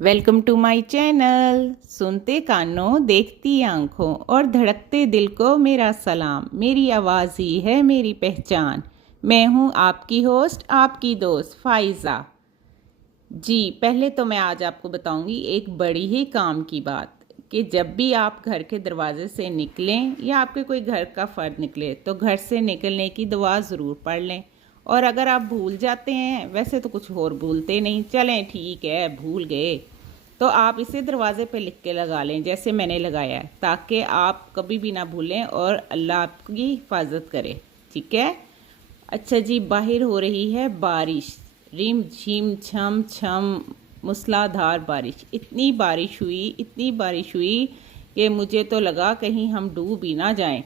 Welcome to my channel. सुनते कानों देखती आंखों और धड़कते दिल को मेरा सलाम। मेरी आवाज़ ही है मेरी पहचान। मैं हूँ आपकी होस्ट, आपकी दोस्त फ़ाइज़ा। जी, पहले तो मैं आज आपको बताऊंगी एक बड़ी ही काम की बात कि जब भी आप घर के दरवाजे से निकलें या आपके कोई घर का फ़र्द निकले तो घर से निकलने की दुआ ज़रूर पढ़ लें। और अगर आप भूल जाते हैं, वैसे तो कुछ और भूलते नहीं, चलें ठीक है भूल गए, तो आप इसे दरवाजे पे लिख के लगा लें जैसे मैंने लगाया है, ताकि आप कभी भी ना भूलें और अल्लाह आपकी हिफाजत करे। ठीक है। अच्छा जी, बाहर हो रही है बारिश, रिम झिम छम छम मूसलाधार बारिश। इतनी बारिश हुई कि मुझे तो लगा कहीं हम डूब ही ना जाएं।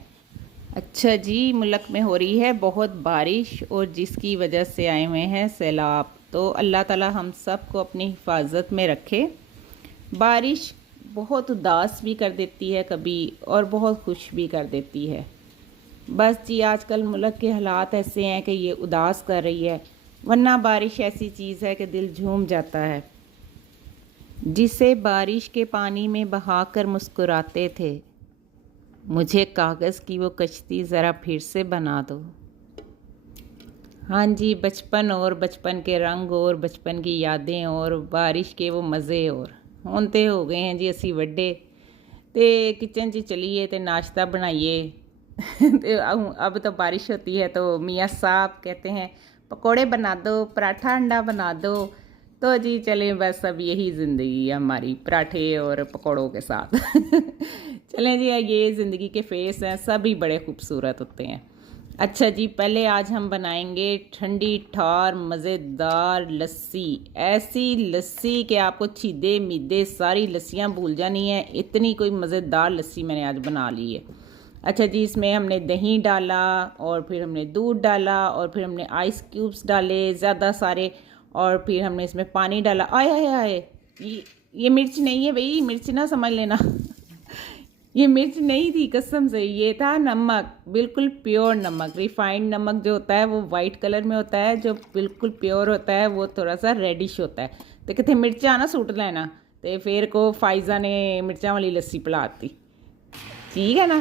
अच्छा जी, मुल्क में हो रही है बहुत बारिश और जिसकी वजह से आए हुए हैं सैलाब। तो अल्लाह ताला हम सब को अपनी हिफाजत में रखे। बारिश बहुत उदास भी कर देती है कभी और बहुत खुश भी कर देती है। बस जी, आजकल मुल्क के हालात ऐसे हैं कि ये उदास कर रही है, वरना बारिश ऐसी चीज़ है कि दिल झूम जाता है। जिसे बारिश के पानी में बहाकर मुस्कुराते थे, मुझे कागज़ की वो कश्ती ज़रा फिर से बना दो। हाँ जी, बचपन और बचपन के रंग और बचपन की यादें और बारिश के वो मज़े और ਹੁਣ ਤੇ हो गए हैं जी असी ਵੱਡੇ ਤੇ किचन च चलिए तो नाश्ता बनाइए। तो अब तो बारिश होती है तो मियाँ साहब कहते हैं पकोड़े बना दो, पराठा अंडा बना दो। तो जी चलें, बस अब यही ज़िंदगी है हमारी, पराठे और पकोड़ों के साथ। चलें जी, ये ज़िंदगी के फेस हैं, सभी बड़े खूबसूरत होते हैं। अच्छा जी, पहले आज हम बनाएंगे ठंडी ठार मज़ेदार लस्सी। ऐसी लस्सी कि आपको छीदे मीदे सारी लस्सियाँ भूल जानी है, इतनी कोई मज़ेदार लस्सी मैंने आज बना ली है। अच्छा जी, इसमें हमने दही डाला और फिर हमने दूध डाला और फिर हमने आइस क्यूब्स डाले ज़्यादा सारे, और फिर हमने इसमें पानी डाला। आए आए आए, ये मिर्च नहीं है भाई, मिर्च ना समझ लेना। ये मिर्च नहीं थी कसम से, ये था नमक, बिल्कुल प्योर नमक। रिफाइंड नमक जो होता है वो वाइट कलर में होता है, जो बिल्कुल प्योर होता है वो थोड़ा सा रेडिश होता है। तो कितने मिर्चा ना सूट लेना, तो फिर को फ़ाइज़ा ने मिर्चा वाली लस्सी पिलाती। ठीक है ना।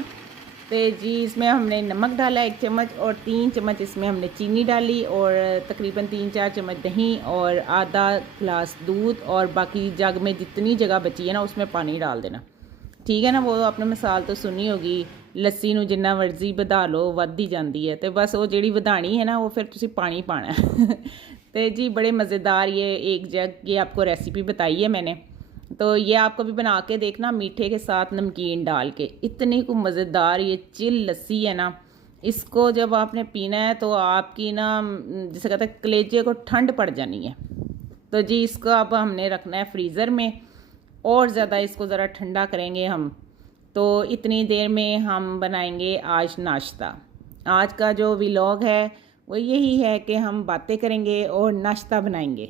तो जी, इसमें हमने नमक डाला 1 चम्मच और 3 चम्मच इसमें हमने चीनी डाली और तकरीबन 3-4 चम्मच दही और आधा गिलास दूध, और बाकी जग में जितनी जगह बची है ना उसमें पानी डाल देना। ठीक है ना। वो आपने मिसाल तो सुनी होगी, ਲੱਸੀ ਨੂੰ ਜਿੰਨਾ ਮਰਜ਼ੀ ਵਧਾ ਲਓ ਵੱਧ ਹੀ ਜਾਂਦੀ है, तो बस वो ਜਿਹੜੀ ਵਧਾਣੀ है ना वो फिर तुसी पानी पाना है। तो जी बड़े मज़ेदार ये एक जग ये आपको रेसिपी बताई है मैंने, तो ये आप कभी बना के देखना मीठे के साथ नमकीन डाल के। इतनी को मज़ेदार ये चिल लस्सी है ना, इसको जब आपने पीना है तो आपकी ना जैसे कहते हैं कलेजे को ठंड पड़ जानी है। तो जी इसको अब हमने रखना है फ्रीज़र में और ज़्यादा इसको ज़रा ठंडा करेंगे हम। तो इतनी देर में हम बनाएंगे आज नाश्ता। आज का जो व्लॉग है वो यही है कि हम बातें करेंगे और नाश्ता बनाएंगे।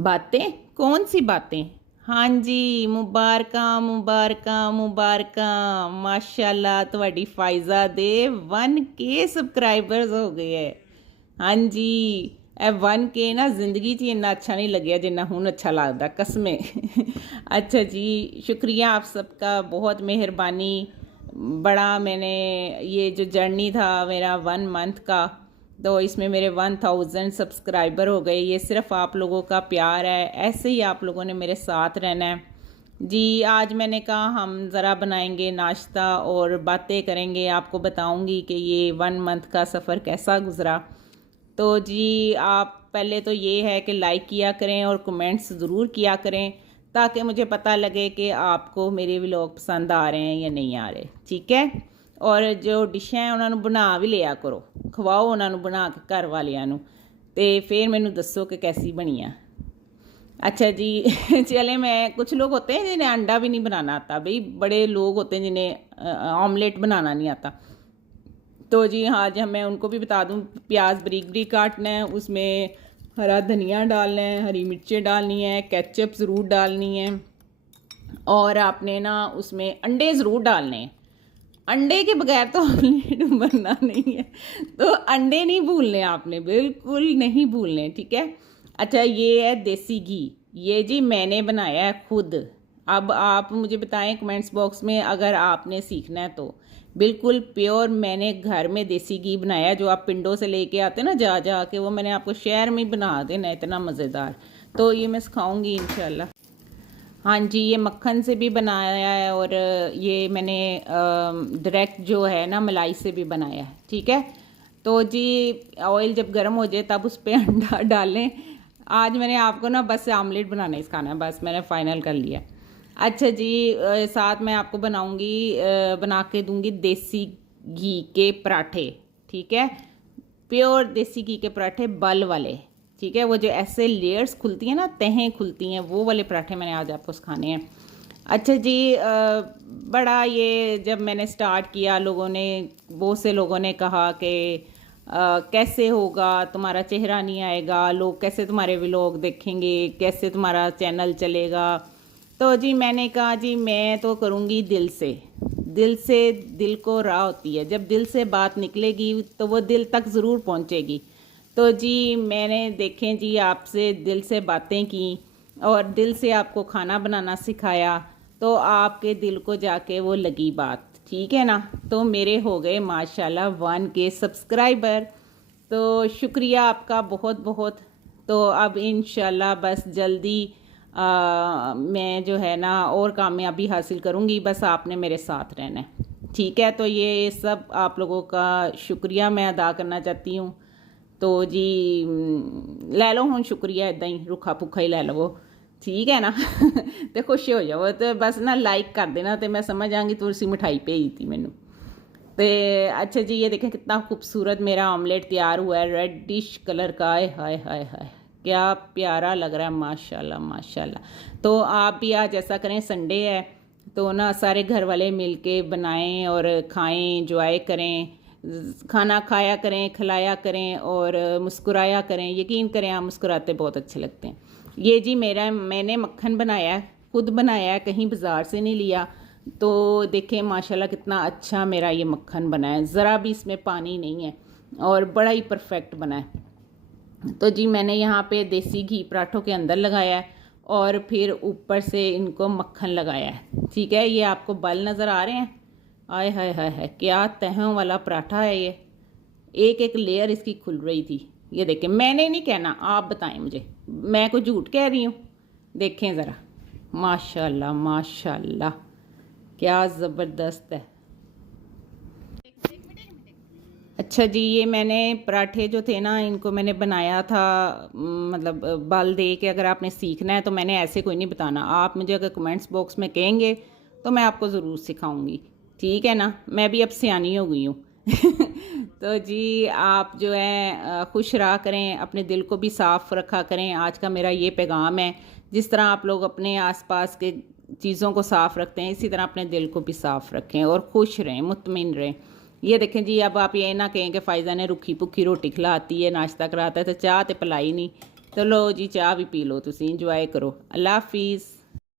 बातें? कौन सी बातें? हाँ जी, मुबारका मुबारका मुबारका, माशाल्लाह ਤੁਹਾਡੀ फ़ाइज़ा दे 1K सबसक्राइबर्स हो गए है। हाँ जी, ए 1K ना जिंदगी च इन्ना अच्छा नहीं लग्या जिन्ना हुन अच्छा लगता कसमें। अच्छा जी, शुक्रिया आप सबका, बहुत मेहरबानी। बड़ा मैंने ये जो जर्नी था मेरा 1 मंथ का, तो इसमें मेरे 1000 सब्सक्राइबर हो गए। ये सिर्फ आप लोगों का प्यार है, ऐसे ही आप लोगों ने मेरे साथ रहना है। जी आज मैंने कहा हम ज़रा बनाएंगे नाश्ता और बातें करेंगे, आपको बताऊंगी कि ये 1 मंथ का सफ़र कैसा गुज़रा। तो जी आप पहले तो ये है कि लाइक किया करें और कमेंट्स ज़रूर किया करें, ताकि मुझे पता लगे कि आपको मेरे व्लॉग पसंद आ रहे हैं या नहीं आ रहे। ठीक है। और जो डिशां हैं उन्होंने बना भी लिया करो, खवाओ उन्होंने बना के घर वालियां नू, ते फिर मैनू दसो कि कैसी बनी है। अच्छा जी, चले मैं कुछ लोग होते हैं जिन्हें अंडा भी नहीं बनाना आता, भाई बड़े लोग होते हैं जिन्हें ऑमलेट बनाना नहीं आता। तो जी हाँ जी, मैं उनको भी बता दूँ, प्याज बारीक बारीक काटना है, उसमें हरा धनिया डालना है, हरी मिर्चें डालनी है, केचप ज़रूर डालनी है, और आपने ना उसमें अंडे ज़रूर डालने हैं। अंडे के बगैर तो ऑमलेट बनना नहीं है, तो अंडे नहीं भूलने आपने, बिल्कुल नहीं भूलने। ठीक है। अच्छा, ये है देसी घी, ये जी मैंने बनाया है खुद। अब आप मुझे बताएं कमेंट्स बॉक्स में, अगर आपने सीखना है तो। बिल्कुल प्योर मैंने घर में देसी घी बनाया, जो आप पिंडों से लेके आते ना जा जा के, वो मैंने आपको शहर में ही बना देना, इतना मज़ेदार। तो ये मैं सिखाऊंगी इंशाल्लाह। हाँ जी, ये मक्खन से भी बनाया है, और ये मैंने डायरेक्ट जो है ना मलाई से भी बनाया है। ठीक है, तो जी ऑयल जब गर्म हो जाए तब उस पर अंडा डालें। आज मैंने आपको ना बस आमलेट बनाना ही सिखाना है, बस मैंने फाइनल कर लिया। अच्छा जी, साथ में आपको बना के दूंगी देसी घी के पराठे। ठीक है, प्योर देसी घी के पराठे, बल वाले। ठीक है, वो जो ऐसे लेयर्स खुलती हैं ना, तहें खुलती हैं, वो वाले पराठे मैंने आज आपको सिखाने हैं। अच्छा जी, बड़ा ये जब मैंने स्टार्ट किया, बहुत से लोगों ने कहा कि कैसे होगा, तुम्हारा चेहरा नहीं आएगा, लोग कैसे तुम्हारे व्लॉग देखेंगे, कैसे तुम्हारा चैनल चलेगा। तो जी मैंने कहा जी मैं तो करूँगी दिल से। दिल को राह होती है, जब दिल से बात निकलेगी तो वो दिल तक ज़रूर पहुँचेगी। तो जी मैंने देखें जी आपसे दिल से बातें की और दिल से आपको खाना बनाना सिखाया, तो आपके दिल को जाके वो लगी बात। ठीक है ना, तो मेरे हो गए माशाल्लाह 1K सब्सक्राइबर। तो शुक्रिया आपका बहुत बहुत। तो अब इंशाल्लाह बस जल्दी मैं जो है ना और कामयाबी हासिल करूँगी, बस आपने मेरे साथ रहना है। ठीक है, तो ये सब आप लोगों का शुक्रिया मैं अदा करना चाहती हूँ। तो जी ले लो हूँ शुक्रिया, इदा ही रुखा भुखा ही ले लवो। ठीक है ना तो खुश हो जाओ, तो बस ना लाइक कर देना, तो मैं समझ आऊँगी तुसी मिठाई भेजी थी मैनू। तो अच्छा जी, ये देखें कितना खूबसूरत मेरा ऑमलेट तैयार हुआ है, रेडिश कलर का। आए हाय हाय हाय, क्या प्यारा लग रहा है, माशाल्लाह माशाल्लाह। तो आप भी आज ऐसा करें, संडे है तो ना सारे घर वाले मिलके बनाएं और खाएं, एंजॉय करें, खाना खाया करें, खिलाया करें और मुस्कुराया करें। यकीन करें आप मुस्कुराते बहुत अच्छे लगते हैं। ये जी मैंने मक्खन बनाया है, खुद बनाया है, कहीं बाज़ार से नहीं लिया। तो देखें माशाल्लाह कितना अच्छा मेरा ये मक्खन बना है, ज़रा भी इसमें पानी नहीं है और बड़ा ही परफेक्ट बना है। तो जी मैंने यहाँ पे देसी घी पराठों के अंदर लगाया है और फिर ऊपर से इनको मक्खन लगाया है। ठीक है, ये आपको बल नज़र आ रहे हैं। आय हाय हाय हाय, क्या तहों वाला पराठा है ये, एक एक लेयर इसकी खुल रही थी। ये देखें, मैंने नहीं कहना, आप बताएं मुझे, मैं कोई झूठ कह रही हूँ। देखें ज़रा, माशाल्लाह माशाल्लाह, क्या ज़बरदस्त है। अच्छा जी, ये मैंने पराठे जो थे ना, इनको मैंने बनाया था, मतलब बल दे के। अगर आपने सीखना है तो मैंने ऐसे कोई नहीं बताना, आप मुझे अगर कमेंट्स बॉक्स में कहेंगे तो मैं आपको ज़रूर सिखाऊंगी। ठीक है ना, मैं भी अब सियानी हो गई हूँ तो जी आप जो है खुश रहा करें, अपने दिल को भी साफ़ रखा करें। आज का मेरा ये पैगाम है, जिस तरह आप लोग अपने आसपास के चीज़ों को साफ़ रखते हैं, इसी तरह अपने दिल को भी साफ़ रखें और खुश रहें, मुतमिन रहें। ये देखें जी, अब आप ये ना कहें कि फ़ायज़ा ने रुखी भुखी रोटी खिलाती है, नाश्ता कराता है, तो चाह तो पिलाई नहीं। तो लो जी, चाह भी पी लो, तुसी इंजॉय करो। अल्लाह हाफिज़।